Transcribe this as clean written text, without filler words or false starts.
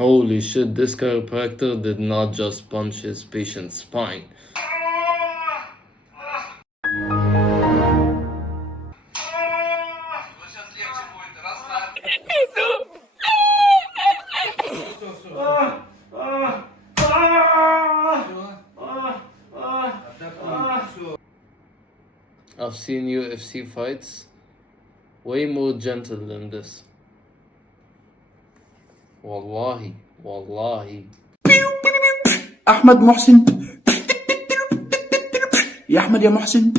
Holy shit, this chiropractor did not just punch his patient's spine. I've seen UFC fights way more gentle than this. Wallahi, wallahi. أحمد محسن يا أحمد يا محسن